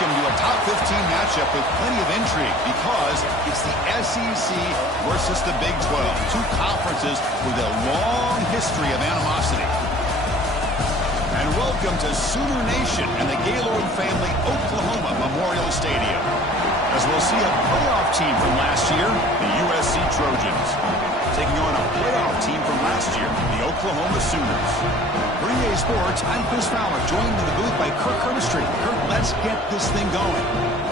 welcome to a top 15 matchup with plenty of intrigue because it's the SEC versus the Big 12. Two conferences with a long history of animosity. And welcome to Sooner Nation and the Gaylord family Oklahoma Memorial Stadium, as we'll see a playoff team from last year, the USC Trojans, taking on a playoff team from last year, the Oklahoma Sooners. For EA Sports, I'm Chris Fowler, joined in the booth by Kirk Herbstreit. Kirk, let's get this thing going.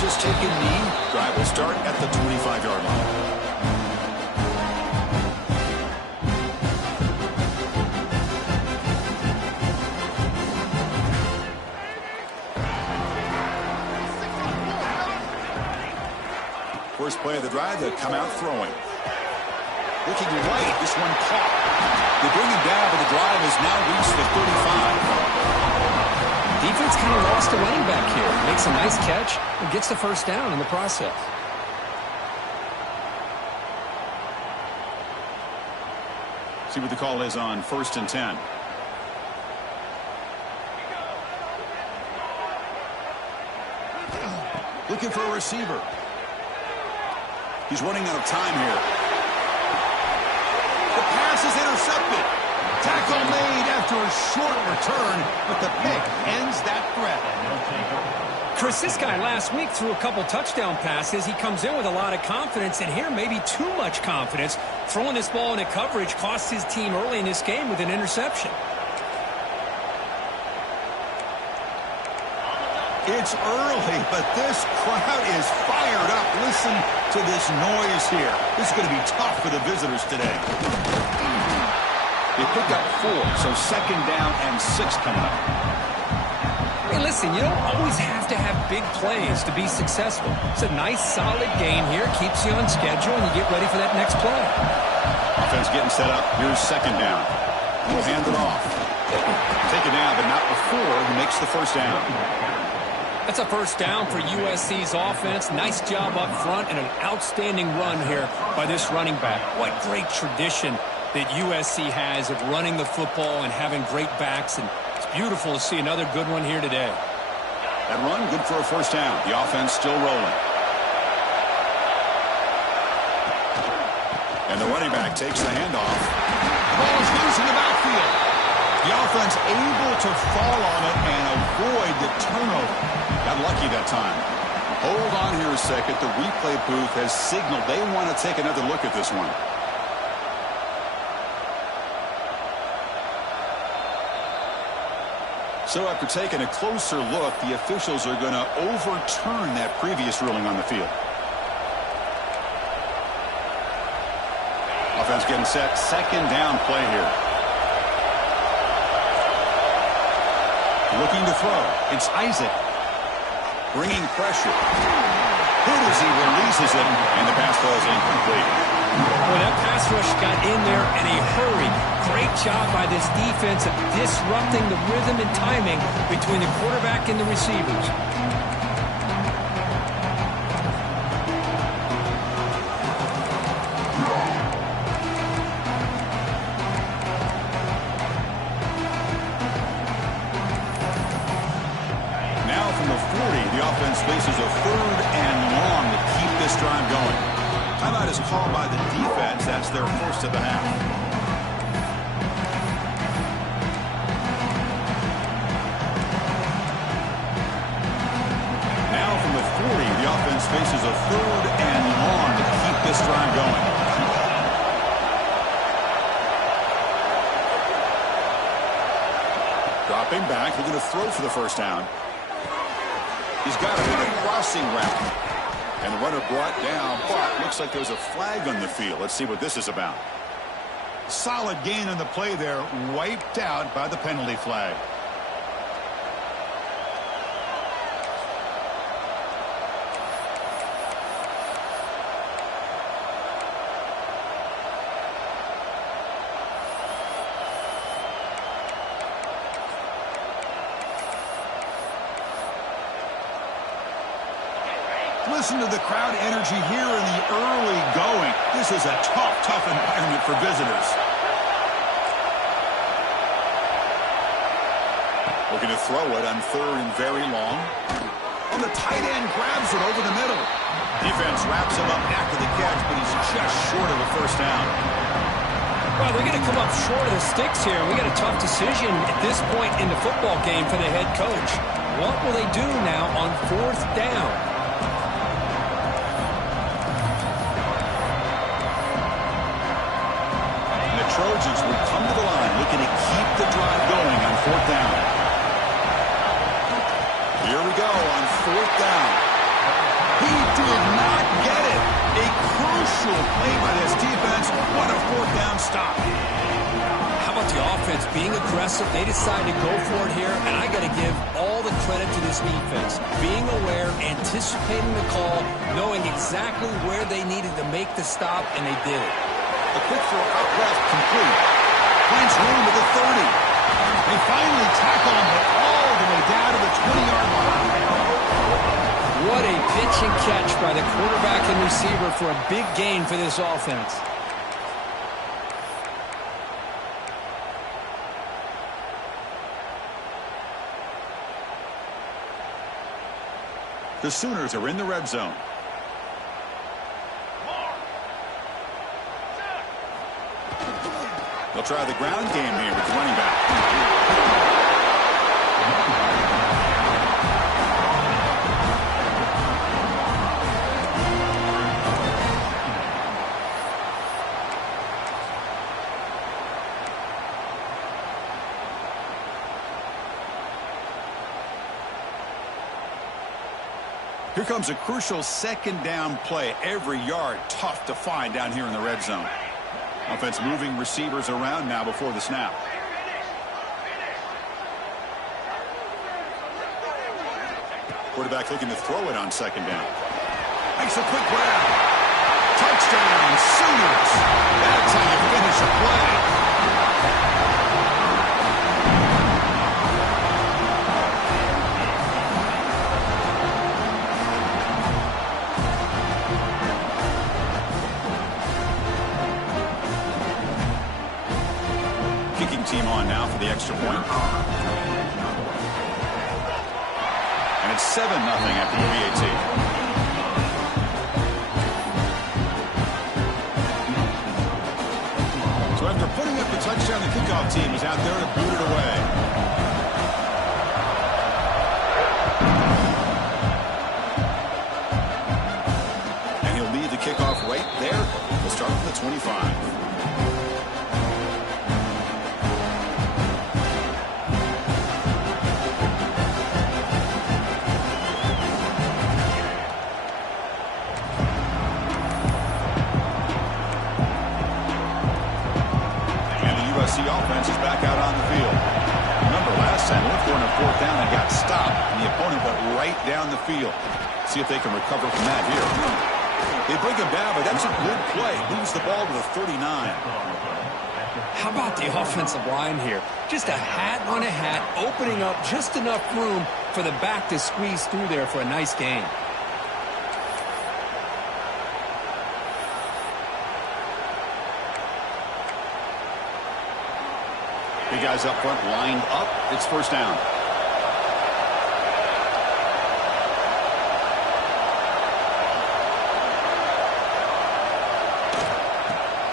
Just take a knee. Drive will start at the 25-yard line. First play of the drive, they come out throwing. Looking right, this one caught. They bring him down, but the drive has now reached the 35. Defense kind of lost a running back here. Makes a nice catch and gets the first down in the process. See what the call is on 1st and 10. Looking for a receiver. He's running out of time here. The pass is intercepted. Tackle made after a short return, but the pick ends that threat. Chris, this guy last week threw a couple touchdown passes. He comes in with a lot of confidence, and here maybe too much confidence. Throwing this ball into coverage cost his team early in this game with an interception. It's early, but this crowd is fired up. Listen to this noise here. This is going to be tough for the visitors today. They picked up 4, so 2nd down and 6 coming up. Hey, listen, you don't always have to have big plays to be successful. It's a nice, solid game here. Keeps you on schedule, and you get ready for that next play. Offense getting set up. Here's 2nd down. We'll hand it off. Take it down, but not before he makes the first down. That's a first down for USC's offense. Nice job up front and an outstanding run here by this running back. What great tradition that USC has of running the football and having great backs, and it's beautiful to see another good one here today. That run, good for a first down. The offense still rolling. And the running back takes the handoff. The ball is loose in the backfield. The offense able to fall on it and avoid the turnover. Got lucky that time. Hold on here a second. The replay booth has signaled they want to take another look at this one. So after taking a closer look, the officials are going to overturn that previous ruling on the field. Offense getting set. 2nd down play here. Looking to throw. It's Isaac. Bringing pressure. Good as he releases it, and the pass ball is incomplete. Well, that pass rush got in there in a hurry. Great job by this defense of disrupting the rhythm and timing between the quarterback and the receivers. Now from the 40, the offense faces a 3rd and long to keep this drive going. Timeout is called by the defense. That's their first of the half. Now from the 40, the offense faces a 3rd and long to keep this drive going. Dropping back, looking to throw for the first down. He's got him on a crossing route. And the runner brought down, but looks like there's a flag on the field. Let's see what this is about. Solid gain on the play there, wiped out by the penalty flag. Listen to the crowd energy here in the early going. This is a tough environment for visitors. Looking to throw it on 3rd and very long. And the tight end grabs it over the middle. Defense wraps him up after the catch, but he's just short of a first down. Well, they're going to come up short of the sticks here. We got a tough decision at this point in the football game for the head coach. What will they do now on 4th down? Trojans will come to the line looking to keep the drive going on 4th down. Here we go on 4th down. He did not get it. A crucial play by this defense. What a 4th down stop. How about the offense being aggressive? They decided to go for it here, and I got to give all the credit to this defense. Being aware, anticipating the call, knowing exactly where they needed to make the stop, and they did it. The quick throw out left complete. Finds room to the 30. They finally tackle him all the way down to the 20-yard line. What a pitch and catch by the quarterback and receiver for a big gain for this offense. The Sooners are in the red zone. They'll try the ground game here with the running back. Here comes a crucial 2nd down play. Every yard tough to find down here in the red zone. Offense moving receivers around now before the snap. Quarterback looking to throw it on 2nd down. Makes a quick grab. Touchdown, Sooners. That's how you finish a play. Team on now for the extra point. And it's 7-0 after the PAT. So after putting up the touchdown, the kickoff team is out there to boot it away. And he'll lead the kickoff right there. We'll start from the 25. USC offense is back out on the field. Remember, last time they were on 4th down and got stopped, and the opponent went right down the field. See if they can recover from that here. They bring him down, but that's a good play. Moves the ball to the 39. How about the offensive line here? Just a hat on a hat, opening up just enough room for the back to squeeze through there for a nice gain. Big guys up front lined up. It's 1st down.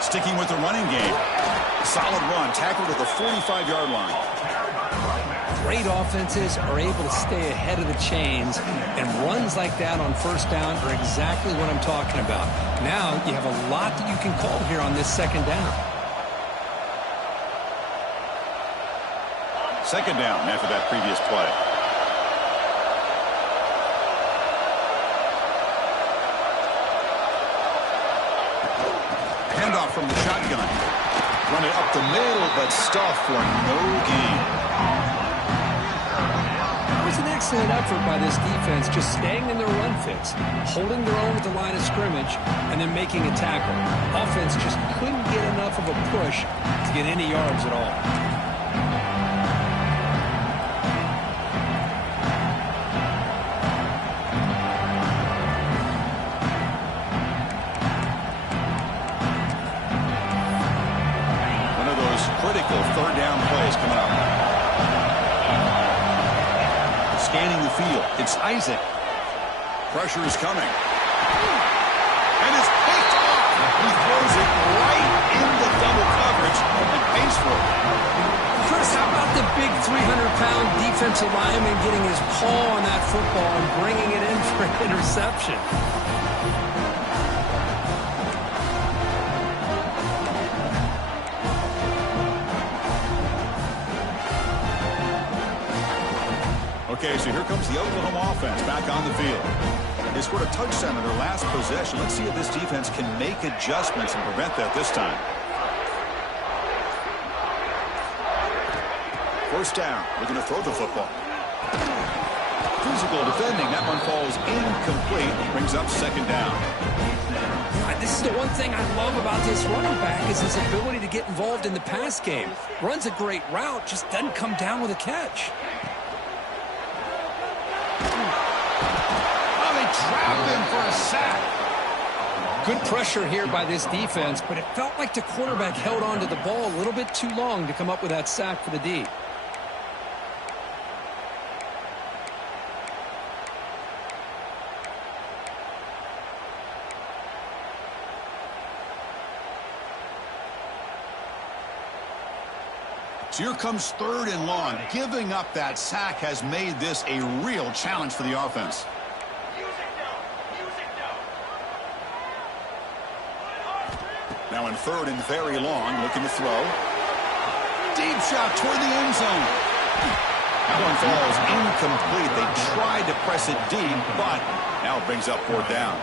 Sticking with the running game. Solid run. Tackled at the 45-yard line. Great offenses are able to stay ahead of the chains, and runs like that on 1st down are exactly what I'm talking about. Now you have a lot that you can call here on this 2nd down. 2nd down after that previous play. handoff from the shotgun. Run it up the middle, but stuffed for no gain. It was an excellent effort by this defense, just staying in their run fits, holding their own at the line of scrimmage, and then making a tackle. Offense just couldn't get enough of a push to get any yards at all. Critical third down plays coming up. Scanning the field. It's Isaac. Pressure is coming. And it's picked off. He throws it right into double coverage and pays for it. Chris, how about the big 300-pound defensive lineman getting his paw on that football and bringing it in for an interception? Okay, so here comes the Oklahoma offense back on the field. They scored a touchdown in their last possession. Let's see if this defense can make adjustments and prevent that this time. First down. Looking to throw the football. Physical defending. That one falls incomplete. Brings up second down. This is the one thing I love about this running back is his ability to get involved in the pass game. Runs a great route, just doesn't come down with a catch. Trap him for a sack. Good pressure here by this defense, but it felt like the quarterback held on to the ball a little bit too long to come up with that sack for the D. So here comes third and long. Giving up that sack has made this a real challenge for the offense. Now in third and very long, looking to throw. Deep shot toward the end zone. That one falls incomplete. They tried to press it deep, but now it brings up fourth down.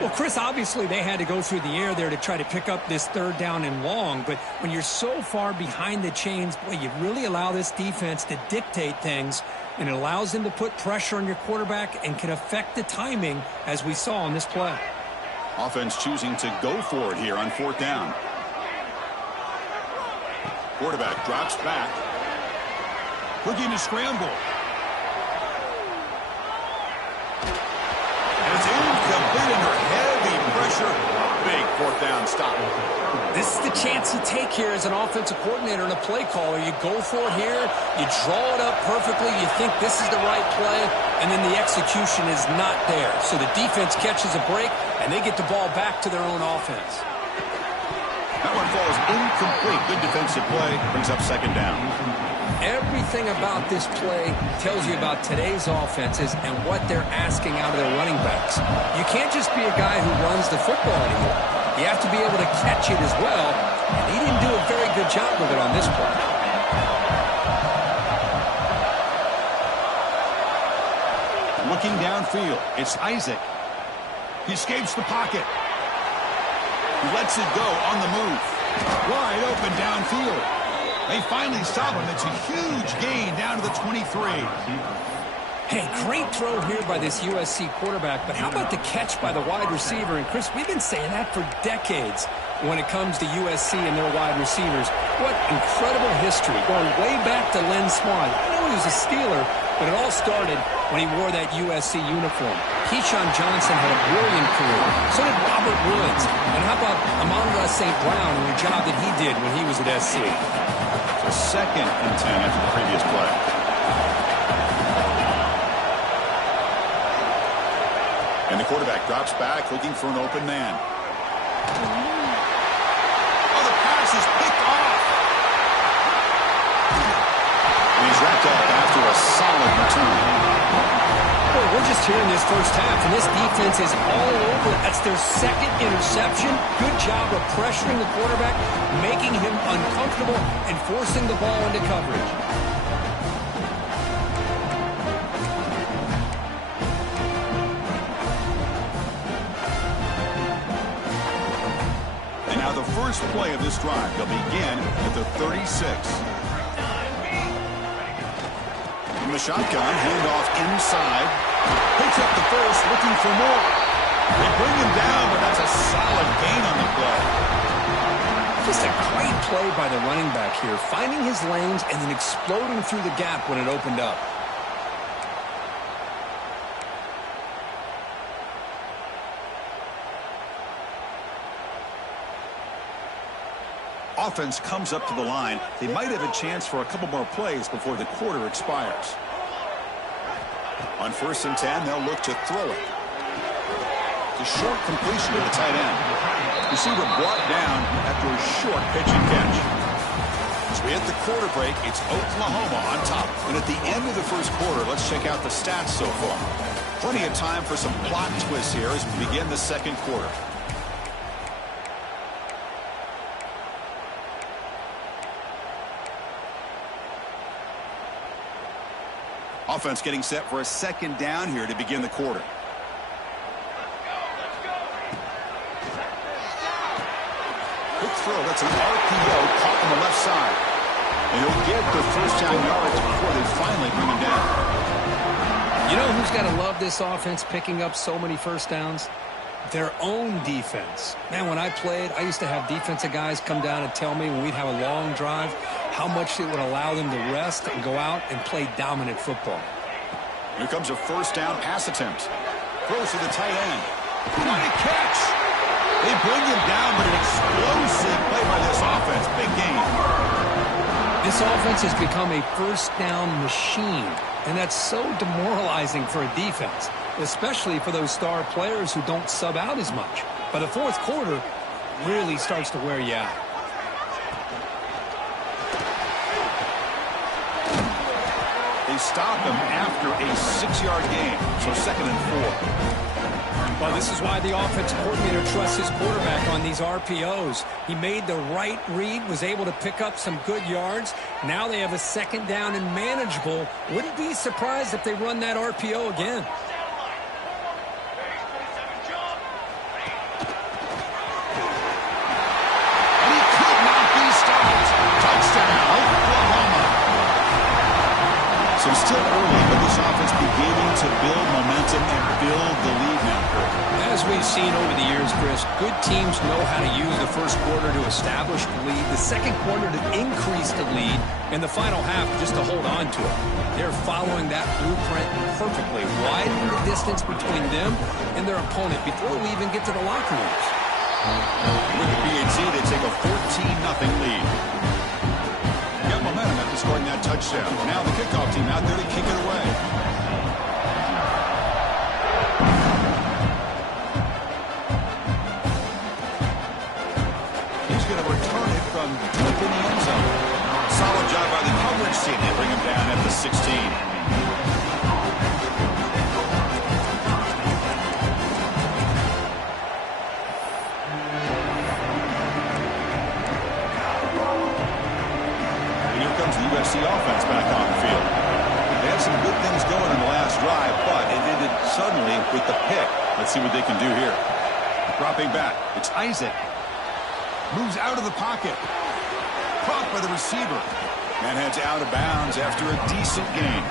Well, Chris, obviously they had to go through the air there to try to pick up this third down and long, but when you're so far behind the chains, boy, you really allow this defense to dictate things, and it allows them to put pressure on your quarterback and can affect the timing, as we saw on this play. Offense choosing to go for it here on fourth down. Quarterback drops back. Looking to scramble. And it's incomplete under heavy pressure. Big fourth down stop. This is the chance you take here as an offensive coordinator and a play caller. You go for it here. You draw it up perfectly. You think this is the right play, and then the execution is not there. So the defense catches a break, and they get the ball back to their own offense. That one falls incomplete. Good defensive play. Brings up second down. Everything about this play tells you about today's offenses and what they're asking out of their running backs. You can't just be a guy who runs the football anymore. You have to be able to catch it as well, and he didn't do a very good job of it on this play. Looking downfield, it's Isaac. He escapes the pocket. He lets it go on the move. Wide open downfield. They finally stop him. It's a huge gain down to the 23. Hey, great throw here by this USC quarterback, but how about the catch by the wide receiver? And, Chris, we've been saying that for decades when it comes to USC and their wide receivers. What incredible history, going way back to Len Swan. I know he was a Steeler, but it all started when he wore that USC uniform. Keyshawn Johnson had a brilliant career. So did Robert Woods. And how about Amon-Ra St. Brown and the job that he did when he was at SC? So second and 10 after the previous play. And the quarterback drops back, looking for an open man. Oh, the pass is picked off. And he's wrapped up after a solid return. Boy, we're just here in this first half, and this defense is all over. That's their second interception. Good job of pressuring the quarterback, making him uncomfortable, and forcing the ball into coverage. first play of this drive. They'll begin at the 36. From the shotgun, handoff inside. Picks up the first, looking for more. They bring him down, but that's a solid gain on the play. Just a great play by the running back here, finding his lanes and then exploding through the gap when it opened up. Offense comes up to the line. They might have a chance for a couple more plays before the quarter expires. On 1st and 10, they'll look to throw it. The short completion to the tight end. Receiver brought down after a short pitch and catch. As we hit the quarter break, it's Oklahoma on top. And at the end of the first quarter, let's check out the stats so far. Plenty of time for some plot twists here as we begin the second quarter. Offense getting set for a second down here to begin the quarter. Quick throw. That's an RPO caught on the left side. And he'll get the first down yards before they finally bring him down. You know who's got to love this offense picking up so many first downs? Their own defense. Man, when I played, I used to have defensive guys come down and tell me when we'd have a long drive how much it would allow them to rest and go out and play dominant football. Here comes a first down pass attempt. Throws to the tight end. What a catch! They bring him down, but an explosive play by this offense. Big game. This offense has become a first down machine, and that's so demoralizing for a defense, especially for those star players who don't sub out as much. But the fourth quarter really starts to wear you out. They stop him after a 6-yard gain, so 2nd and 4. Well, this is why the offense coordinator trusts his quarterback on these RPOs. He made the right read, was able to pick up some good yards. Now they have a second down and manageable. Wouldn't be surprised if they run that RPO again. And he could not be stopped. Touchdown, Oklahoma. So still early, but this offense beginning to build momentum and build the lead now. As we've seen over the years, Chris, good teams know how to use the first quarter to establish the lead, the second quarter to increase the lead, and the final half just to hold on to it. They're following that blueprint perfectly, widening the distance between them and their opponent before we even get to the locker rooms. With the PAT, they take a 14-0 lead. Got momentum after scoring that touchdown. Now the kickoff team out there to kick it away. From deep in the end zone. Solid job by the coverage team. They bring him down at the 16. And here comes the USC offense back on the field. They had some good things going in the last drive, but it ended suddenly with the pick. Let's see what they can do here. Dropping back. It's Isaac. Moves out of the pocket. Caught by the receiver. And heads out of bounds after a decent gain.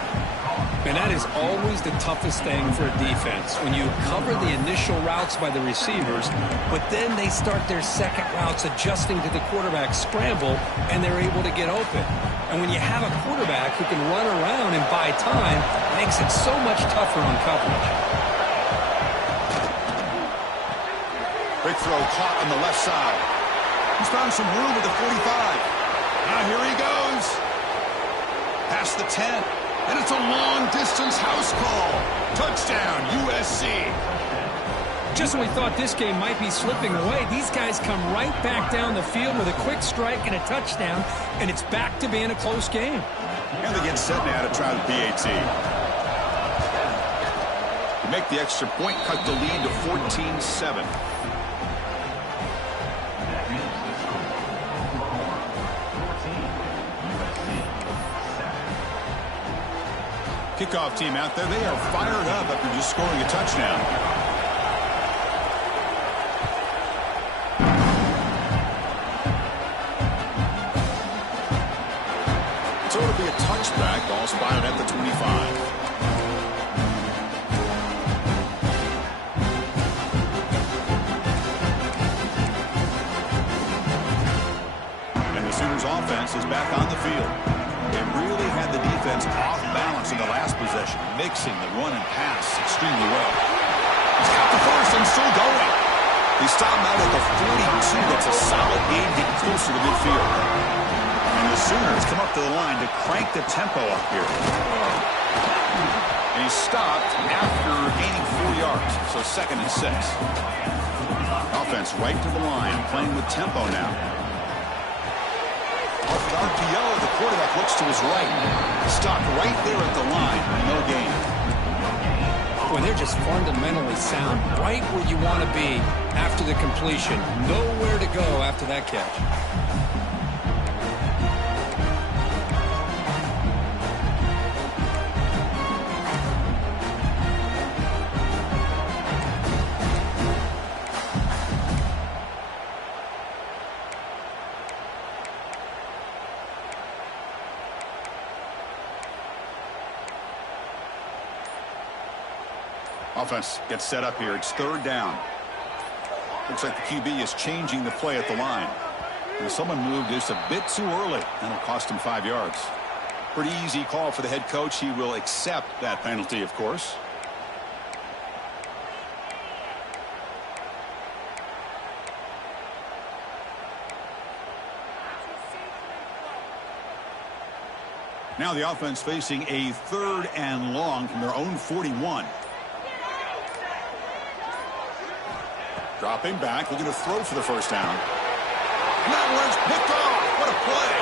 And that is always the toughest thing for a defense, when you cover the initial routes by the receivers, but then they start their second routes adjusting to the quarterback's scramble, and they're able to get open. And when you have a quarterback who can run around and buy time, it makes it so much tougher on coverage. Big throw caught on the left side. He's found some room at the 45. Now here he goes. Past the 10. And it's a long-distance house call. Touchdown, USC. Just when we thought this game might be slipping away, these guys come right back down the field with a quick strike and a touchdown, and it's back to being a close game. And they get set now to try the PAT. To make the extra point, cut the lead to 14-7. Kickoff team out there. They are fired up after just scoring a touchdown. back. Ball spotted at the 25. Sooners offense is back on the field. They really had the defense off balance in the last possession, mixing the run and pass extremely well. He's got the first and still going. He stopped out at the 42. That's a solid gain getting closer to midfield. And the Sooners come up to the line to crank the tempo up here. And he stopped after gaining 4 yards, so 2nd and 6. Offense right to the line, playing with tempo now. Off the RPO, the quarterback looks to his right. Stopped right there at the line. No gain. When they're just fundamentally sound, right where you want to be after the completion. Nowhere to go after that catch. Offense gets set up here. It's 3rd down. Looks like the QB is changing the play at the line. And someone moved just a bit too early. That'll cost him 5 yards. Pretty easy call for the head coach. He will accept that penalty, of course. Now the offense facing a 3rd and long from their own 41. Dropping back, looking to throw for the first down. That one's picked off. What a play.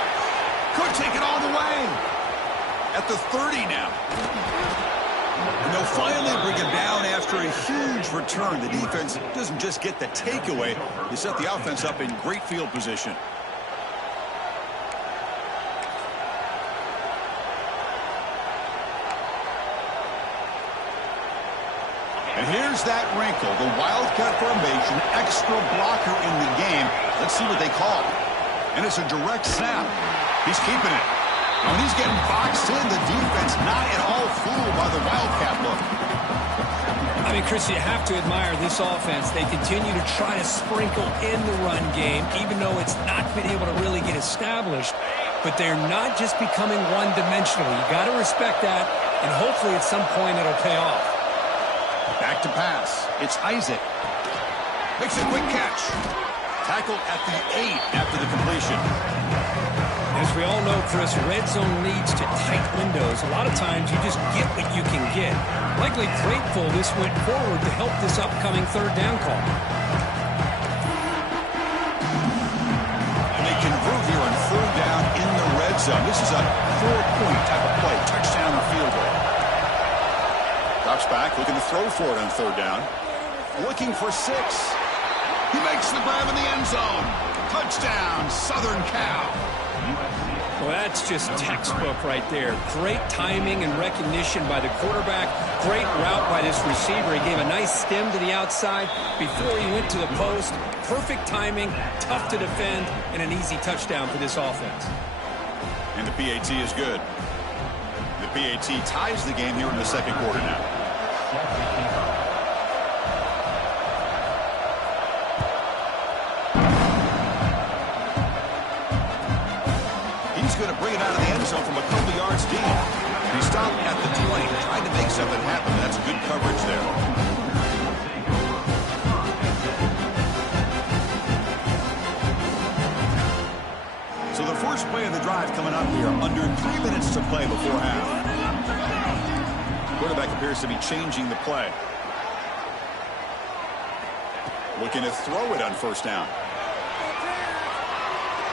Could take it all the way. At the 30 now. And they'll finally bring him down after a huge return. The defense doesn't just get the takeaway. They set the offense up in great field position. And here's that wrinkle, the Wildcat formation, extra blocker in the game. Let's see what they call. And it's a direct snap. He's keeping it. When he's getting boxed in, the defense not at all fooled by the Wildcat look. I mean, Chris, you have to admire this offense. They continue to try to sprinkle in the run game, even though it's not been able to really get established. But they're not just becoming one-dimensional. You got to respect that, and hopefully at some point it'll pay off. Back to pass. It's Isaac. Makes a quick catch. Tackled at the 8 after the completion. As we all know, Chris, red zone leads to tight windows. A lot of times you just get what you can get. Likely grateful this went forward to help this upcoming 3rd down call. And they convert here on 3rd down in the red zone. This is a 4-point type of play. Touchdown or field goal. Drops back, looking to throw for it on 3rd down. Looking for 6. He makes the grab in the end zone. Touchdown, Southern Cal. Well, that's just textbook right there. Great timing and recognition by the quarterback. Great route by this receiver. He gave a nice stem to the outside before he went to the post. Perfect timing, tough to defend, and an easy touchdown for this offense. And the PAT is good. The PAT ties the game here in the 2nd quarter now. He's going to bring it out of the end zone from a couple yards deep. He stopped at the 20, trying to make something happen. That's good coverage there. So the first play of the drive coming up here, under 3 minutes to play before half. Quarterback appears to be changing the play. Looking to throw it on 1st down.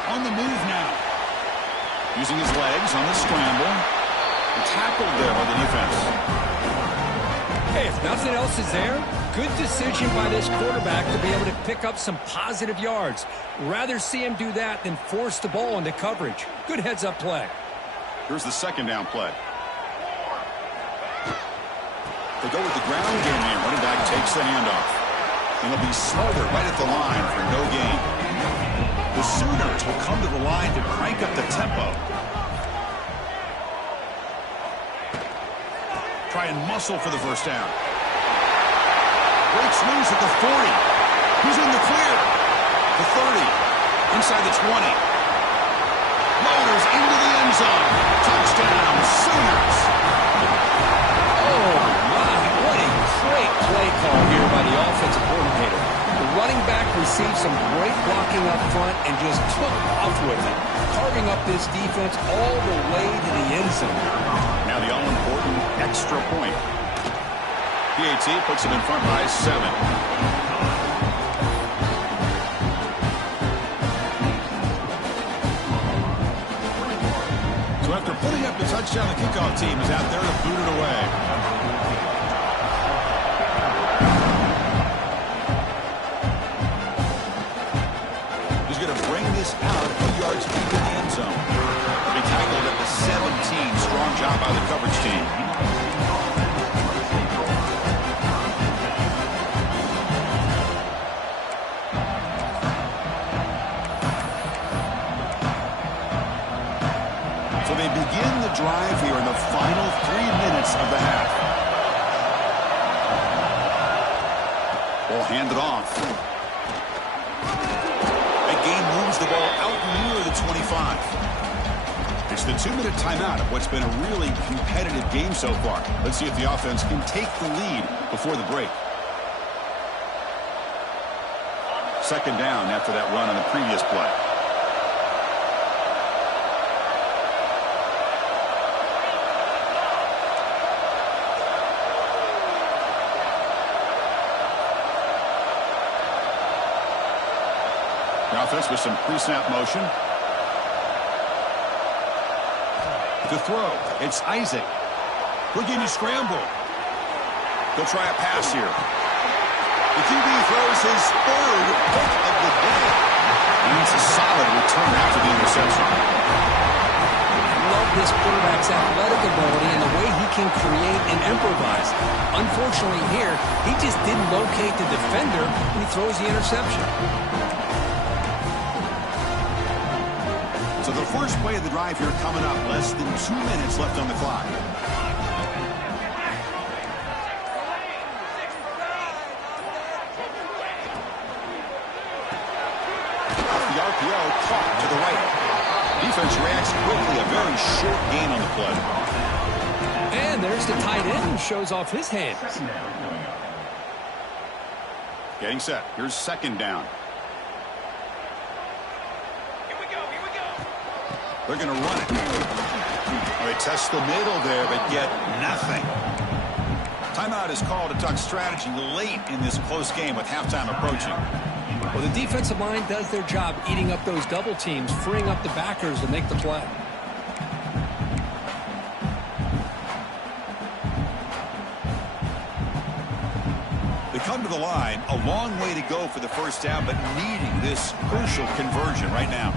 On the move now. Using his legs on the scramble. And tackled there by the defense. Hey, if nothing else is there, good decision by this quarterback to be able to pick up some positive yards. Rather see him do that than force the ball into coverage. Good heads-up play. Here's the 2nd down play. They go with the ground game here. Running back takes the handoff. And he'll be smothered right at the line for no gain. The Sooners will come to the line to crank up the tempo. try and muscle for the first down. Breaks loose at the 40. He's in the clear. The 30. Inside the 20. Loaders into the end zone. Touchdown, Sooners. Oh, my. What a great play call here by the offensive coordinator. The running back received some great blocking up front and just took off with it, carving up this defense all the way to the end zone. Now the all-important extra point. PAT puts him in front by 7. After putting up the touchdown, the kickoff team is out there to boot it away. He's going to bring this out a few yards deep in the end zone. He tackled at the 17. Strong job by the coverage team. So they begin the drive here in the final 3 minutes of the half. Ball handed off. That game moves the ball out near the 25. It's the 2-minute timeout of what's been a really competitive game so far. Let's see if the offense can take the lead before the break. Second down after that run on the previous play. The offense with some pre-snap motion. To throw, it's Isaac. Virginia scramble. They'll try a pass here. The QB throws his third pick of the day. And it's a solid return after the interception. Love this quarterback's athletic ability and the way he can create and improvise. Unfortunately here, he just didn't locate the defender when he throws the interception. So the first play of the drive here coming up. Less than 2 minutes left on the clock. Off the RPO, caught to the right. Defense reacts quickly. A very short gain on the play. And there's the tight end who shows off his hands. Getting set. Here's second down. They're going to run it. They test the middle there, but get nothing. Timeout is called to talk strategy late in this close game with halftime approaching. Well, the defensive line does their job eating up those double teams, freeing up the backers to make the play. They come to the line, a long way to go for the first down, but needing this crucial conversion right now.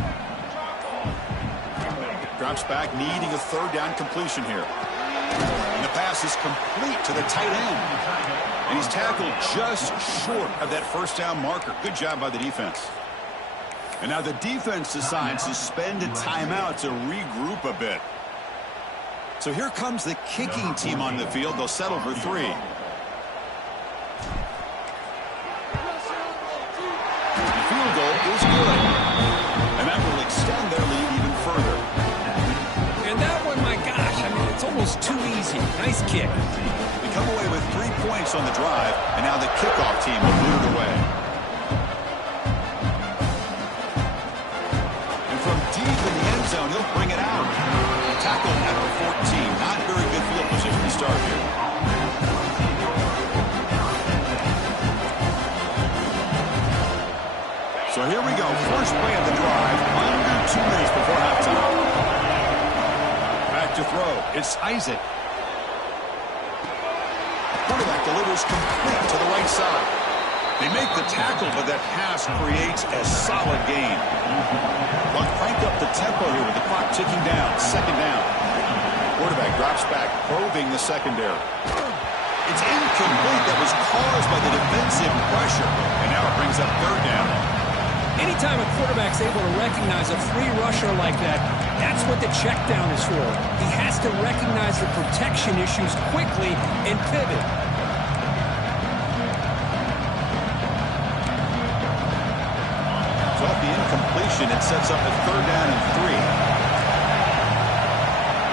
Drops back, needing a third down completion here. And the pass is complete to the tight end. And he's tackled just short of that first down marker. Good job by the defense. And now the defense decides to spend a timeout to regroup a bit. So here comes the kicking team on the field. They'll settle for 3. The field goal is good. And that will extend their lead even further. And that one, my gosh, I mean, it's almost too easy. Nice kick. They come away with 3 points on the drive, and now the kickoff team will boot it away. And from deep in the end zone, he'll bring it out. Tackled at the 14. Not very good field position to start here. So here we go. First play of the drive, under 2 minutes before halftime. Back to throw. It's Isaac. Quarterback delivers complete to the right side. They make the tackle, but that pass creates a solid gain. They'll crank up the tempo here with the clock ticking down. Second down. Quarterback drops back, probing the secondary. It's incomplete. That was caused by the defensive pressure. And now it brings up third down. Anytime a quarterback's able to recognize a free rusher like that, That's what the check down is for. He has to recognize the protection issues quickly and pivot. So off the incompletion, it sets up a 3rd down and 3.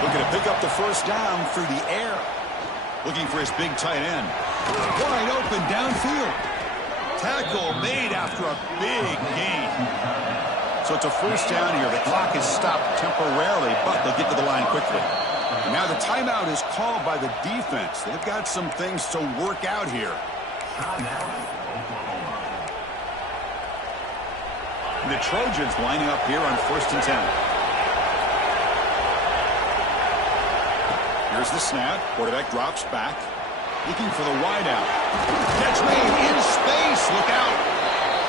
Looking to pick up the 1st down through the air. Looking for his big tight end. Wide open downfield. Tackle made after a big gain. So it's a 1st down here. The clock is stopped temporarily, but they'll get to the line quickly. And now the timeout is called by the defense. They've got some things to work out here. The Trojans lining up here on 1st and 10. Here's the snap. Quarterback drops back. Looking for the wideout. Catch made in space. Look out.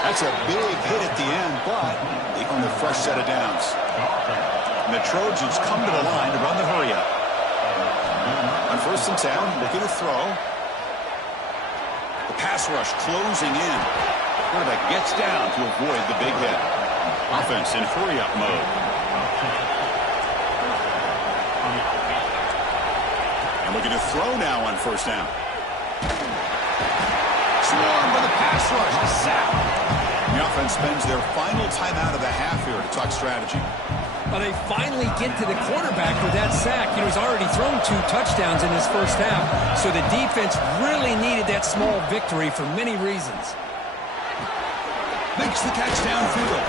That's a big hit at the end, but they earn a fresh set of downs. And the Trojans come to the line to run the hurry up. On 1st and 10, looking to throw. The pass rush closing in. Quarterback gets down to avoid the big hit. Offense in hurry-up mode. And looking to throw now on 1st down. Swarm with a pass rush. A sack. The offense spends their final timeout of the half here to talk strategy. Well, they finally get to the quarterback with that sack. You know, he's already thrown 2 touchdowns in his 1st half, so the defense really needed that small victory for many reasons. Makes the catch downfield.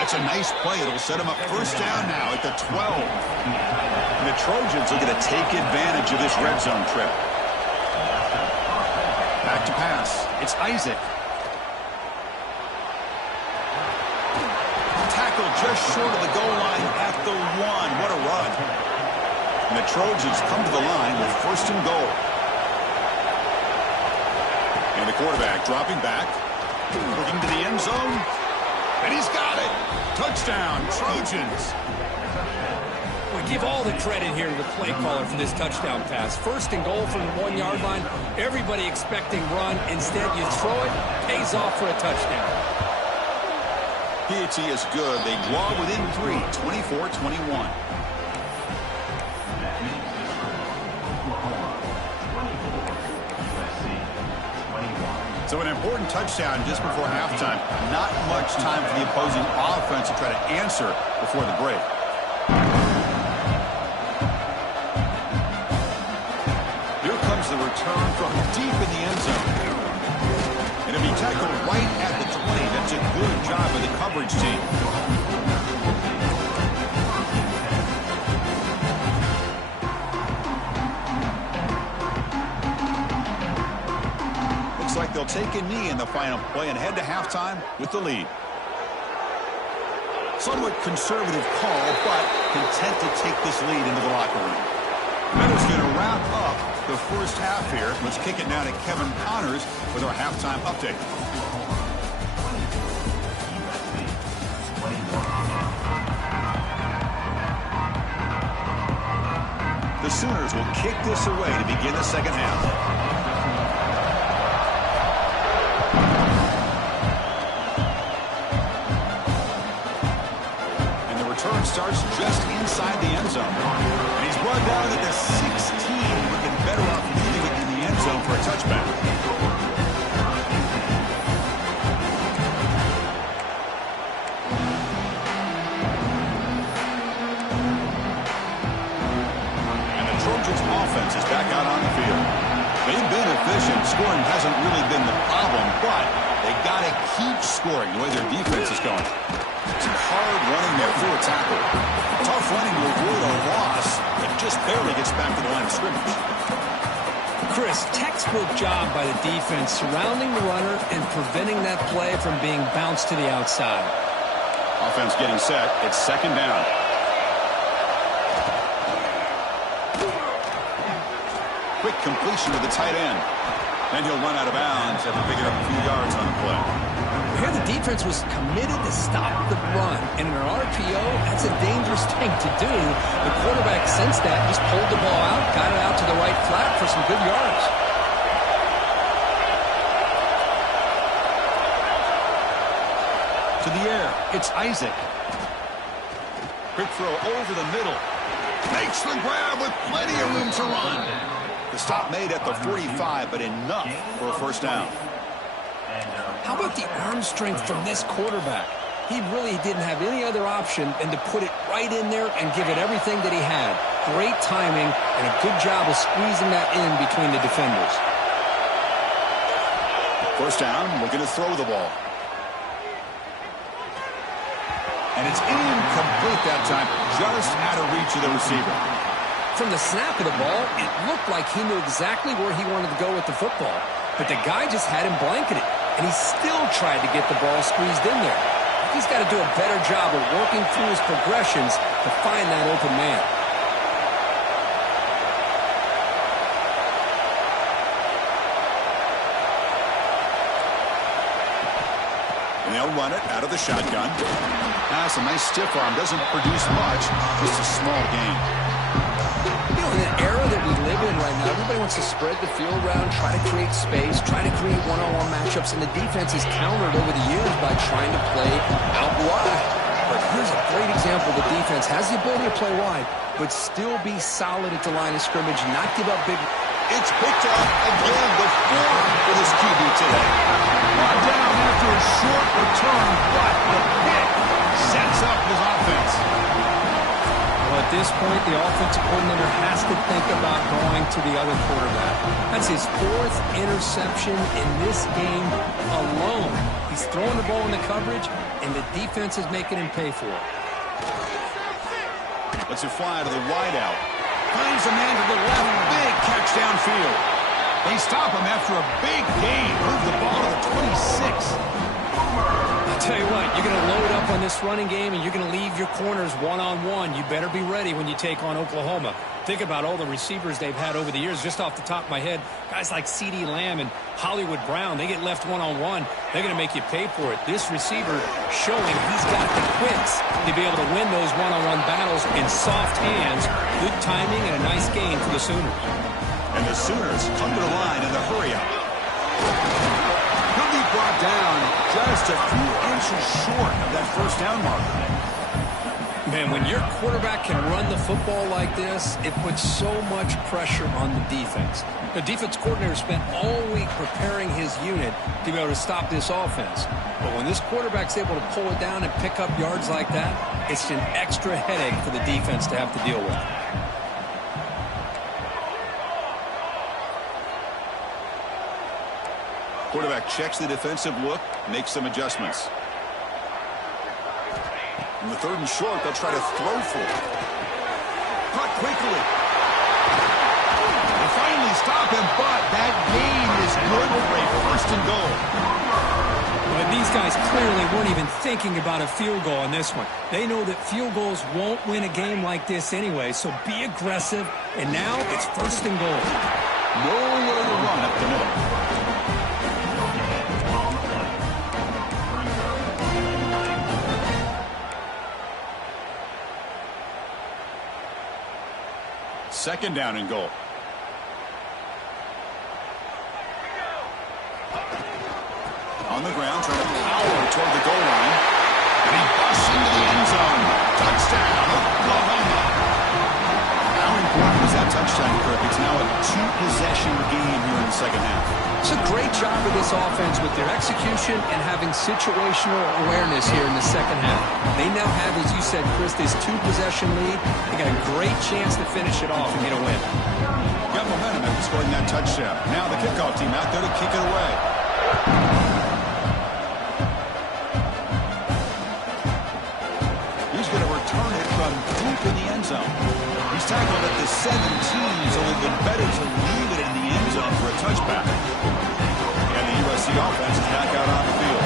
That's a nice play. It'll set him up 1st down now at the 12. And the Trojans are going to take advantage of this red zone trip. Back to pass. It's Isaac. Tackle just short of the goal line at the 1. What a run. And the Trojans come to the line with 1st and goal. And the quarterback dropping back. Looking to the end zone. And he's got it. Touchdown, Trojans. We give all the credit here to the play caller for this touchdown pass. 1st and goal from the 1-yard line. Everybody expecting run. Instead, you throw it. Pays off for a touchdown. Piety is good. They draw within 3, 24-21. So an important touchdown just before halftime. Not much time for the opposing offense to try to answer before the break. Here comes the return from deep in the end zone. And it'll be tackled right at the 20. That's a good job by the coverage team. Like they'll take a knee in the final play and head to halftime with the lead. Somewhat conservative call, but content to take this lead into the locker room. That is going to wrap up the 1st half here. Let's kick it now to Kevin Connors with our halftime update. The Sooners will kick this away to begin the 2nd half. Starts just inside the end zone. And he's brought down at the 16, looking better off leaving it in the end zone for a touchback. And the Trojans offense is back out on the field. They've been efficient. Scoring hasn't really been the problem, but they got to keep scoring the way their defense is going. Some hard running there through a tackle. Tough running to avoid a loss, but just barely gets back to the line of scrimmage. Chris, textbook job by the defense surrounding the runner and preventing that play from being bounced to the outside. Offense getting set. It's 2nd down. Quick completion to the tight end. Then he'll run out of bounds after picking up a few yards on the play. Here the defense was committed to stop the run. And in an RPO, that's a dangerous thing to do. The quarterback sensed that, just pulled the ball out, got it out to the right flat for some good yards. To the air, it's Isaac. Quick throw over the middle. Makes the grab with plenty of room to run. The stop made at the 45, but enough for a first down. How about the arm strength from this quarterback? He really didn't have any other option than to put it right in there and give it everything that he had. Great timing and a good job of squeezing that in between the defenders. First down, looking to throw the ball. And it's incomplete that time, just out of reach of the receiver. From the snap of the ball, it looked like he knew exactly where he wanted to go with the football. But the guy just had him blanketed, and he still tried to get the ball squeezed in there. He's got to do a better job of working through his progressions to find that open man. And they'll run it out of the shotgun. That's a nice stiff arm. Doesn't produce much, just a small gain. You know, in the era that we live in right now, everybody wants to spread the field around, try to create space, try to create one-on-one matchups, and the defense is countered over the years by trying to play out wide. But here's a great example. The defense has the ability to play wide, but still be solid at the line of scrimmage, not give up big. It's picked up again, the fourth for this QB today. Brought down after a short return, but the pick sets up his offense. Well, at this point, the offensive coordinator has to think about going to the other quarterback. That's his fourth interception in this game alone. He's throwing the ball in the coverage, and the defense is making him pay for it. Lets it fly to the wideout. Finds a man to the left. Big catch downfield. They stop him after a big gain. Move the ball to the 26. I'll tell you what, you're going to load up on this running game and you're going to leave your corners one-on-one. You better be ready when you take on Oklahoma. Think about all the receivers they've had over the years. Just off the top of my head, guys like C.D. Lamb and Hollywood Brown, they get left one-on-one. They're going to make you pay for it. This receiver showing he's got the quicks to be able to win those one-on-one battles in soft hands. Good timing and a nice gain for the Sooners. And the Sooners come to the line in the hurry-up. He'll be brought down just a few inches short of that first down marker. Man, when your quarterback can run the football like this, it puts so much pressure on the defense. The defense coordinator spent all week preparing his unit to be able to stop this offense. But when this quarterback's able to pull it down and pick up yards like that, it's an extra headache for the defense to have to deal with. Quarterback checks the defensive look, makes some adjustments. In the third and short, they'll try to throw for it. Caught quickly. They finally stop him, but that gain is good for a first and goal. But these guys clearly weren't even thinking about a field goal on this one. They know that field goals won't win a game like this anyway, so be aggressive. And now it's first and goal. Nowhere to run up the middle. Second down and goal. On the ground, trying to power toward the goal line. And he busts into the end zone. Touchdown, Oklahoma. How important was that touchdown, Kirk? It's now a two-possession game here in the second half. It's a great job of this offense with their execution and having situational awareness here in the second half. They now have, as you said, Chris, this two-possession lead. They got a great chance to finish it off and get a win. Got momentum after scoring that touchdown. Now the kickoff team out there to kick it away. He's going to return it from deep in the end zone. He's tackled at the 17, so it would have been better to leave it in the end zone for a touchback. And the USC offense is back out on the field.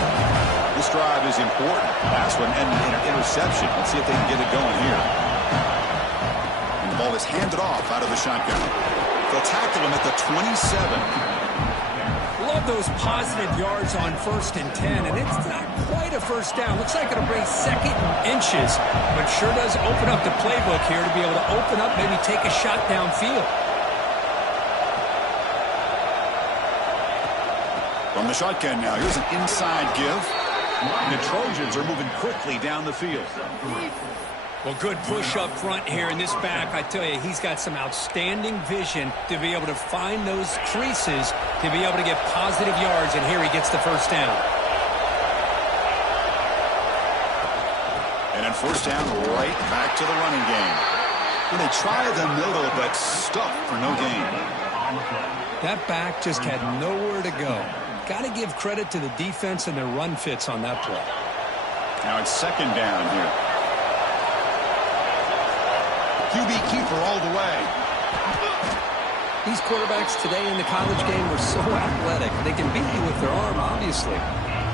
This drive is important. Last one and an interception. Let's see if they can get it going here. And the ball is handed off out of the shotgun. They'll tackle him at the 27. Love those positive yards on 1st and 10, and it's not quite a first down. Looks like it'll bring second inches, but sure does open up the playbook here to be able to open up, maybe take a shot downfield. From the shotgun now, here's an inside give. And the Trojans are moving quickly down the field. Well, good push up front here in this back. I tell you, he's got some outstanding vision to be able to find those creases, to be able to get positive yards, and here he gets the first down. And on first down, right back to the running game. When they try the middle, but stuck for no gain. That back just had nowhere to go. Got to give credit to the defense and their run fits on that play. Now it's second down here. QB keeper all the way. These quarterbacks today in the college game are so athletic. They can beat you with their arm, obviously.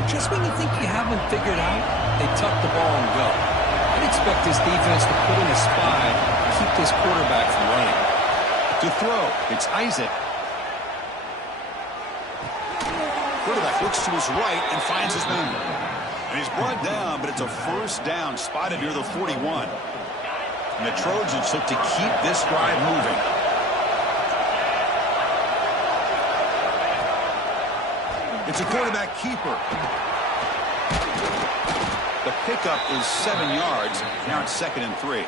Just when you think you have them figured out, they tuck the ball and go. I'd expect this defense to put in a spy and keep this quarterback from running. To throw, it's Isaac. Quarterback looks to his right and finds his man. And he's brought down, but it's a first down spotted near the 41. And the Trojans look to keep this drive moving. It's a quarterback keeper. The pickup is 7 yards. Now it's 2nd and 3.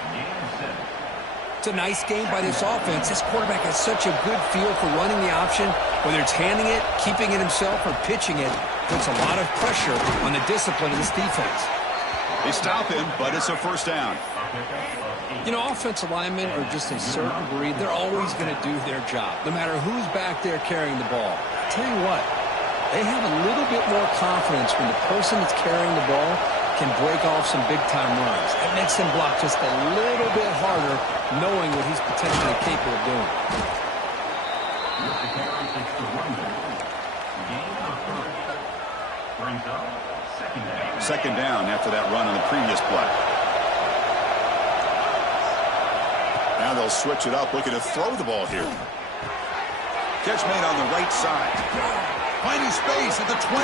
It's a nice game by this offense. This quarterback has such a good feel for running the option. Whether it's handing it, keeping it himself, or pitching it, puts a lot of pressure on the discipline of this defense. They stop him, but it's a first down. You know, offensive linemen are just a certain breed. They're always going to do their job, no matter who's back there carrying the ball. I tell you what, they have a little bit more confidence when the person that's carrying the ball can break off some big-time runs. It makes them block just a little bit harder, knowing what he's potentially capable of doing. Second down after that run on the previous play. Now they'll switch it up, looking to throw the ball here. Catch made on the right side. Finding space at the 20.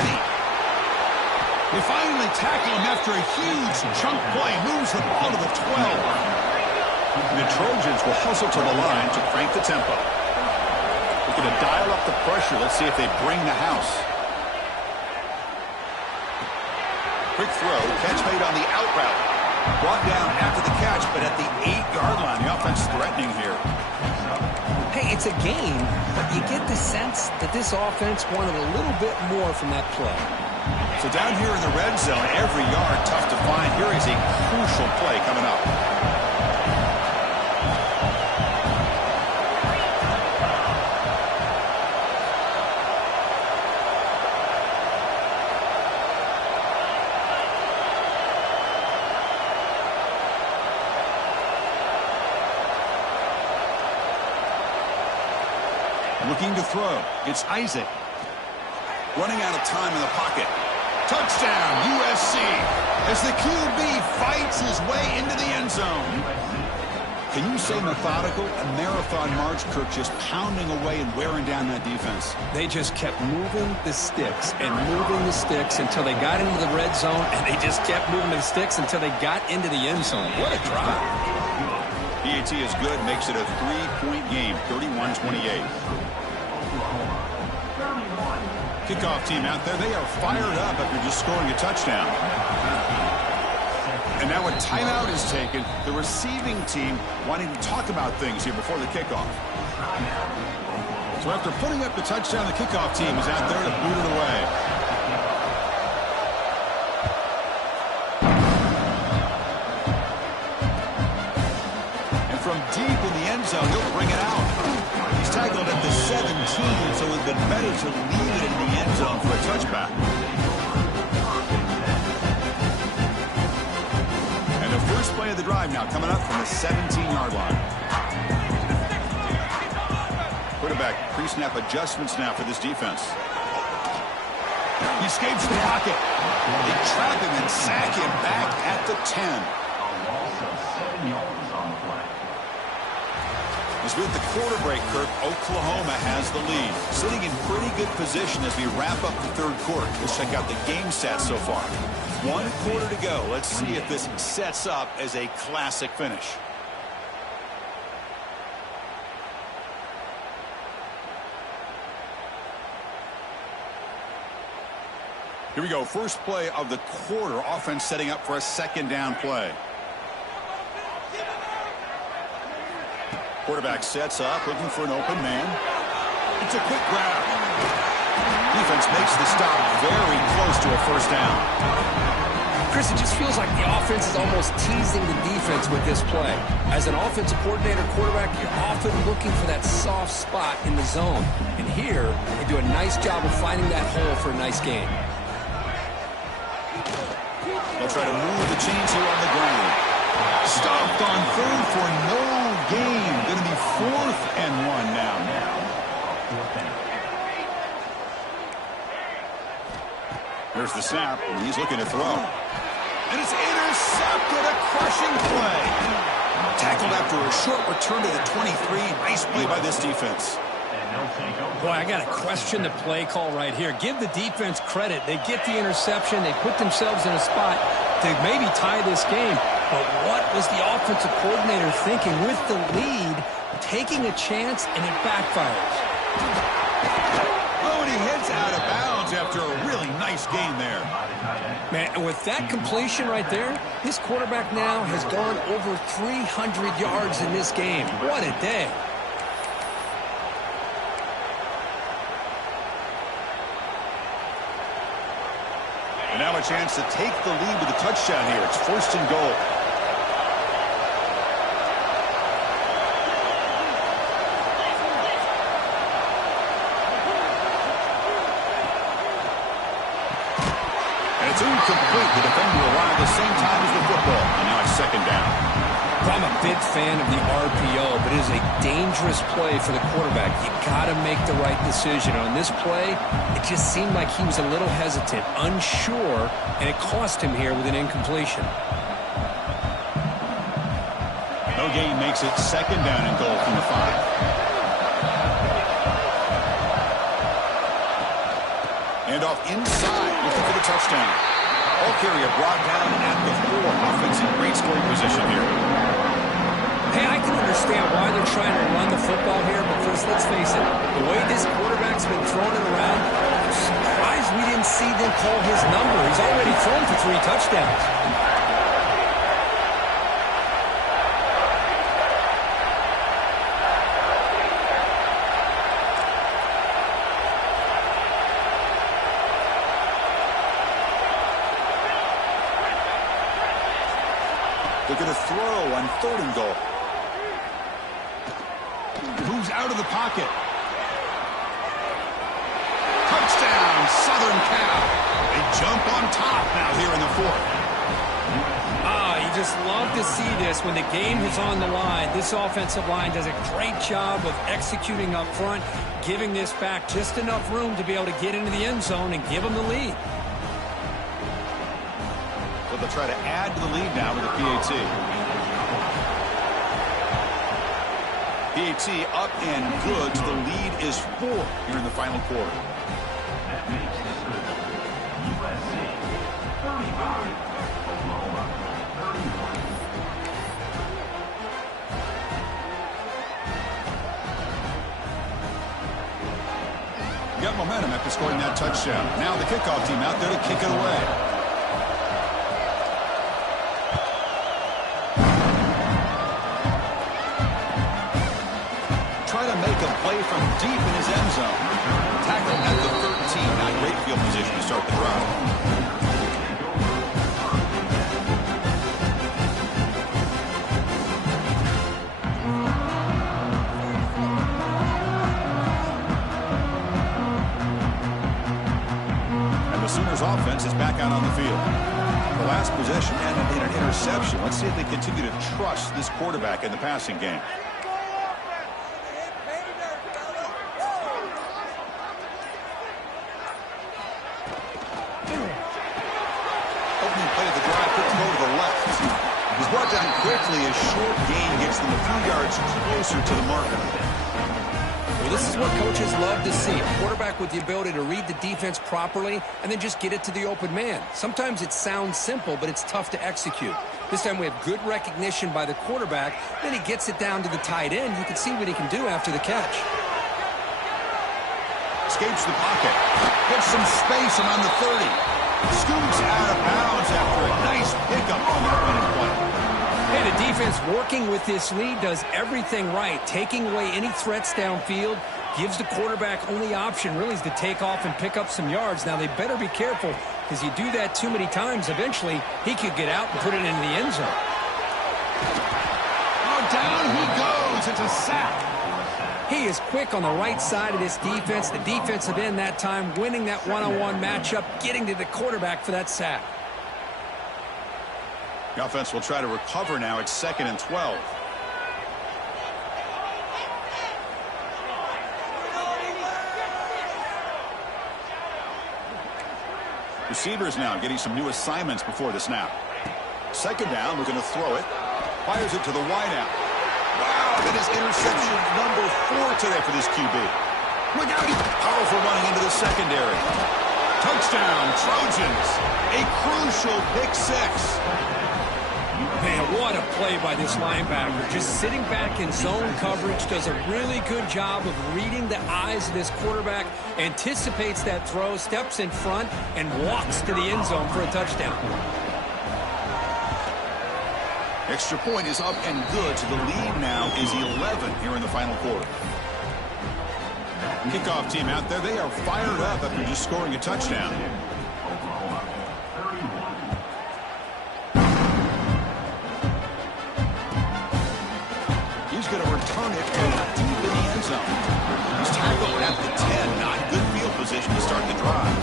They finally tackle him after a huge chunk play. Moves the ball to the 12. The Trojans will hustle to the line to crank the tempo. Looking to dial up the pressure. Let's see if they bring the house. Quick throw. Catch made on the out route. Brought down after the catch, but at the 8-yard line. The offense threatening here. Hey, it's a game, but you get the sense that this offense wanted a little bit more from that play. So down here in the red zone, every yard tough to find. Here is a crucial play coming up. Looking to throw. It's Isaac. Running out of time in the pocket. Touchdown, USC, as the QB fights his way into the end zone. Can you say methodical? A marathon march, Kirk, just pounding away and wearing down that defense. They just kept moving the sticks and moving the sticks until they got into the red zone, and they just kept moving the sticks until they got into the end zone. What a drive. BAT is good, makes it a 3-point game, 31-28. Kickoff team out there, they are fired up after just scoring a touchdown. And now a timeout is taken. The receiving team wanting to talk about things here before the kickoff. So after putting up the touchdown, the kickoff team is out there to boot it away. And from deep in the end zone, he'll bring it out. He's tackled at the 17, so it would have been better to leave it in the end zone for a touchback. And the first play of the drive now coming up from the 17-yard line. Quarterback pre-snap adjustments now for this defense. He escapes the pocket. They trap him and sack him back at the 10. As with the quarter break, Kirk, Oklahoma has the lead. Sitting in pretty good position as we wrap up the third quarter. Let's check out the game stats so far. 1 quarter to go. Let's see if this sets up as a classic finish. Here we go. First play of the quarter. Offense setting up for a second down play. Quarterback sets up, looking for an open man. It's a quick grab. Defense makes the stop very close to a first down. Chris, it just feels like the offense is almost teasing the defense with this play. As an offensive coordinator quarterback, you're often looking for that soft spot in the zone. And here, they do a nice job of finding that hole for a nice gain. They'll try to move the chains here on the ground. Stopped on third for no gain. Going to be 4th and 1 now. There's the snap, and he's looking to throw. And it's intercepted, a crushing play. Tackled after a short return to the 23. Nice play by this defense. Boy, I got to question the play call right here. Give the defense credit. They get the interception. They put themselves in a spot to maybe tie this game. But what was the offensive coordinator thinking with the lead, taking a chance, and it backfires? Oh, and he hits out of bounds after a really nice game there. Man, and with that completion right there, this quarterback now has gone over 300 yards in this game. What a day. And now a chance to take the lead with a touchdown here. It's 1st and goal. It's incomplete. The defender arrived at the same time as the football. And now it's 2nd down. I'm a big fan of the RPO, but it is a dangerous play for the quarterback. You got to make the right decision. On this play, it just seemed like he was a little hesitant, unsure, and it cost him here with an incompletion. No gain makes it 2nd down and goal from the 5. And off inside, looking for the touchdown. Ball carrier brought down at the 4. Offense in great scoring position here. Hey, I can understand why they're trying to run the football here, but Chris, let's face it, the way this quarterback's been throwing it around, I'm surprised we didn't see them call his number. He's already thrown for 3 touchdowns. They're going to throw on 3rd and goal. Moves out of the pocket. Touchdown, Southern Cal. They jump on top now here in the 4th. You just love to see this when the game is on the line. This offensive line does a great job of executing up front, giving this back just enough room to be able to get into the end zone and give them the lead. So they'll try to add to the lead now with a PAT. PAT up and good. The lead is 4 here in the final quarter. That makes this USC 35, Oklahoma 31. Got momentum after scoring that touchdown. Now the kickoff team out there to kick it away. Try to make a play from deep in his end zone. Tackle at the 13. Not great field position to start the drive. And the Sooners offense is back out on the field. The last possession ended in an interception. Let's see if they continue to trust this quarterback in the passing game. Brought down quickly as short gain gets them a few yards closer to the marker. Well, this is what coaches love to see. A quarterback with the ability to read the defense properly and then just get it to the open man. Sometimes it sounds simple, but it's tough to execute. This time we have good recognition by the quarterback. Then he gets it down to the tight end. You can see what he can do after the catch. Escapes the pocket. Gets some space around the 30. Scoots out of bounds after a nice pickup on the running play. Hey, the defense working with this lead does everything right, taking away any threats downfield, gives the quarterback only option really is to take off and pick up some yards. Now, they better be careful because you do that too many times, eventually he could get out and put it into the end zone. Oh, down he goes. It's a sack. He is quick on the right side of this defense. The defensive end that time winning that one-on-one matchup, getting to the quarterback for that sack. The offense will try to recover now. It's 2nd and 12. Receivers now getting some new assignments before the snap. 2nd down, looking to throw it. Fires it to the wideout. Wow, that is interception number 4 today for this QB. Look out, powerful running into the secondary. Touchdown, Trojans. A crucial pick 6. Man, what a play by this linebacker. Just sitting back in zone coverage, does a really good job of reading the eyes of this quarterback, anticipates that throw, steps in front, and walks to the end zone for a touchdown. Extra point is up and good, so the lead now is 11 here in the final quarter. Kickoff team out there, they are fired up after just scoring a touchdown. He's going to return it deep in the end zone. He's tackled at the 10. Not good field position to start the drive.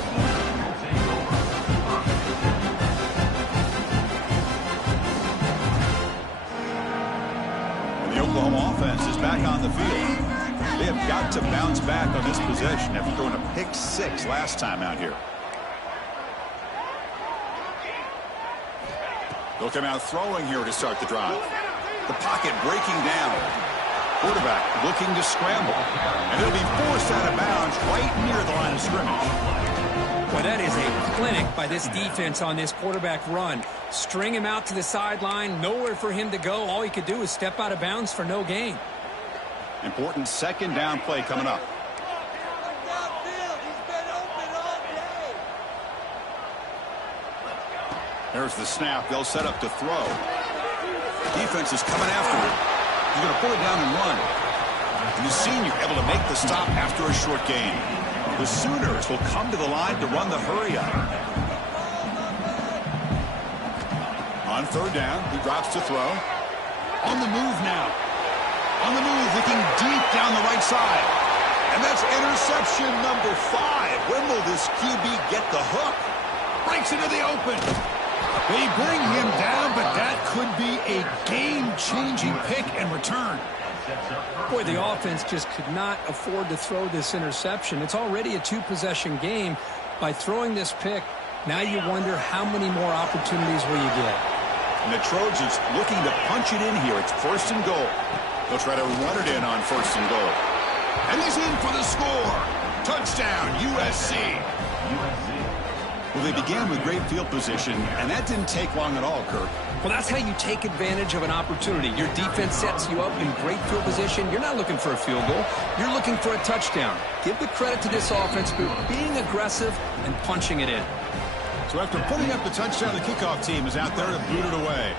And the Oklahoma offense is back on the field. They have got to bounce back on this possession after throwing a pick 6 last time out here. They'll come out throwing here to start the drive. The pocket breaking down. Quarterback looking to scramble. And it'll be forced out of bounds right near the line of scrimmage. Well, that is a clinic by this defense on this quarterback run. String him out to the sideline, nowhere for him to go. All he could do is step out of bounds for no gain. Important 2nd down play coming up. There's the snap. They'll set up to throw. Defense is coming after it. He's going to pull it down and run. And the senior able to make the stop after a short gain. The Sooners will come to the line to run the hurry up. On 3rd down, he drops to throw. On the move now. On the move, looking deep down the right side. And that's interception number 5. When will this QB get the hook? Breaks into the open. They bring him down, but that could be a game-changing pick and return. Boy, the offense just could not afford to throw this interception. It's already a 2-possession game. By throwing this pick, now you wonder how many more opportunities will you get. And the Trojans looking to punch it in here. It's 1st and goal. They'll try to run it in on 1st and goal. And he's in for the score. Touchdown, USC. Well, they began with great field position, and that didn't take long at all, Kirk. Well, that's how you take advantage of an opportunity. Your defense sets you up in great field position. You're not looking for a field goal. You're looking for a touchdown. Give the credit to this offense for being aggressive and punching it in. So after putting up the touchdown, the kickoff team is out there to boot it away.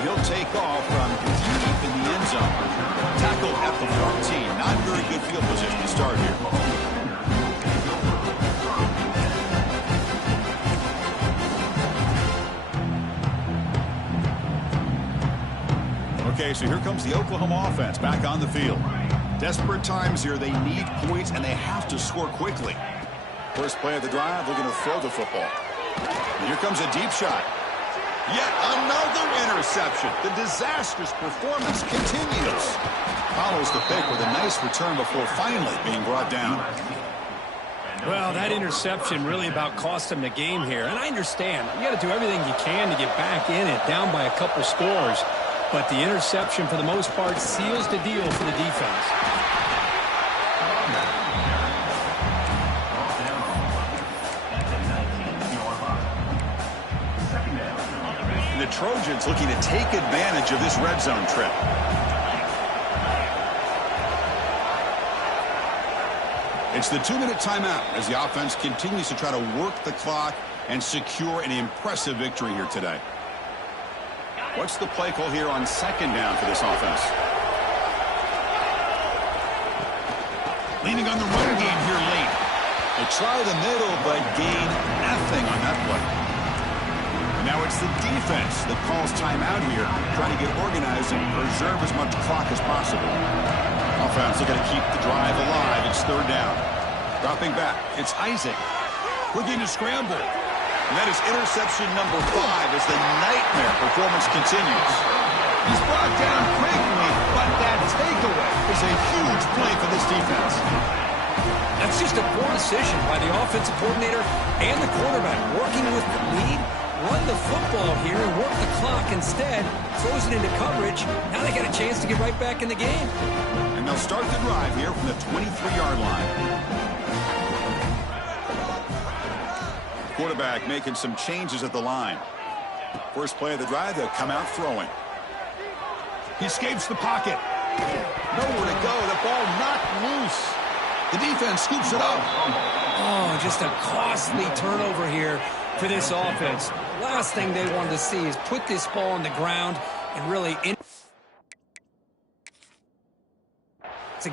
He'll take off from deep in the end zone. Tackled at the 14. Not very good field position to start here. Okay, so here comes the Oklahoma offense back on the field. Desperate times here. They need points, and they have to score quickly. First play of the drive, looking to throw the football. And here comes a deep shot. Yet another interception. The disastrous performance continues. Follows the pick with a nice return before finally being brought down. Well, that interception really about cost him the game here. And I understand. You got to do everything you can to get back in it, down by a couple scores. But the interception, for the most part, seals the deal for the defense. The Trojans looking to take advantage of this red zone trip. It's the 2-minute timeout as the offense continues to try to work the clock and secure an impressive victory here today. What's the play call here on second down for this offense? Leaning on the run game here late. They try the middle, but gain nothing on that play. And now it's the defense that calls timeout here, trying to get organized and preserve as much clock as possible. Offense looking to keep the drive alive. It's third down. Dropping back, it's Isaac. Looking to scramble. And that is interception number 5 as the nightmare performance continues. He's brought down quickly, but that takeaway is a huge play for this defense. That's just a poor decision by the offensive coordinator and the quarterback. Working with the lead, run the football here and work the clock instead. Throws it into coverage. Now they got a chance to get right back in the game. And they'll start the drive here from the 23-yard line. Quarterback making some changes at the line. First play of the drive, they'll come out throwing. He escapes the pocket. Nowhere to go. The ball knocked loose. The defense scoops it up. Oh, just a costly turnover here for this offense. Last thing they wanted to see is put this ball on the ground and really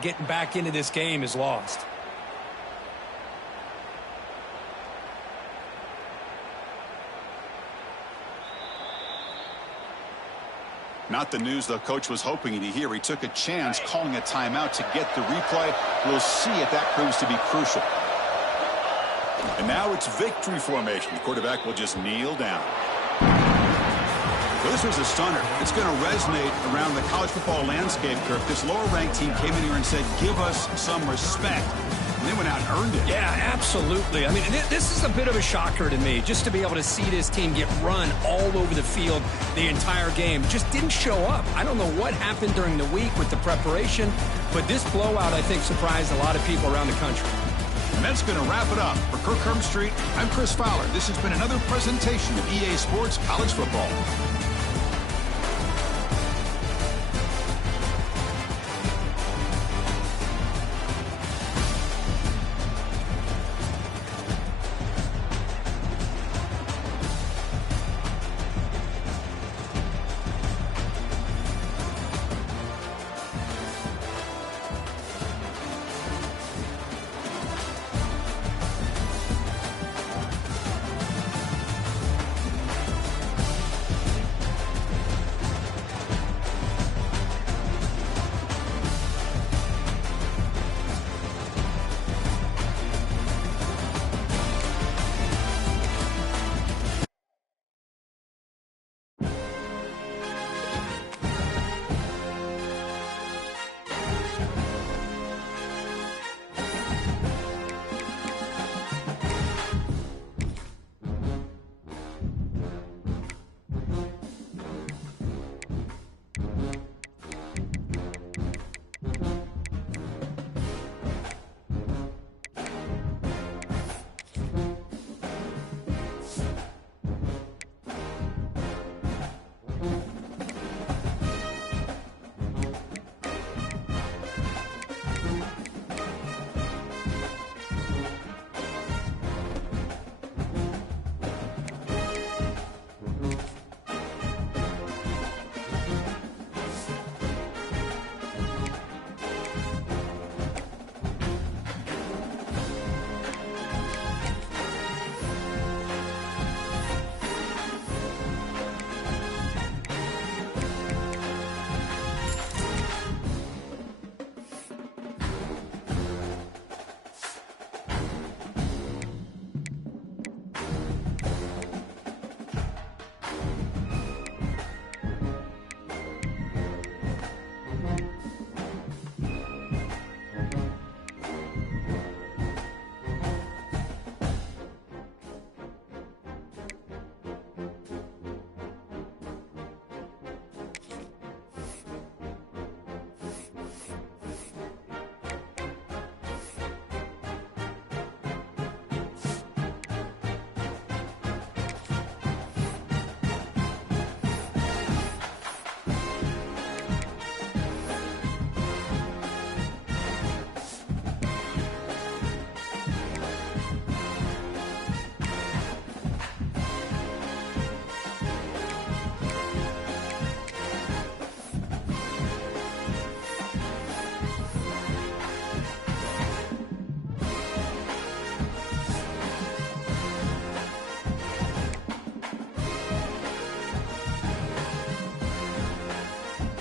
getting back into this game is lost. Not the news the coach was hoping to hear. He took a chance calling a timeout to get the replay. We'll see if that proves to be crucial. And now it's victory formation. The quarterback will just kneel down. Well, this was a stunner. It's going to resonate around the college football landscape, Kirk. This lower-ranked team came in here and said, give us some respect. And they went out and earned it. Yeah, absolutely. I mean, this is a bit of a shocker to me, just to be able to see this team get run all over the field the entire game. Just didn't show up. I don't know what happened during the week with the preparation, but this blowout, I think, surprised a lot of people around the country. And that's going to wrap it up. For Kirk Street, I'm Chris Fowler. This has been another presentation of EA Sports College Football.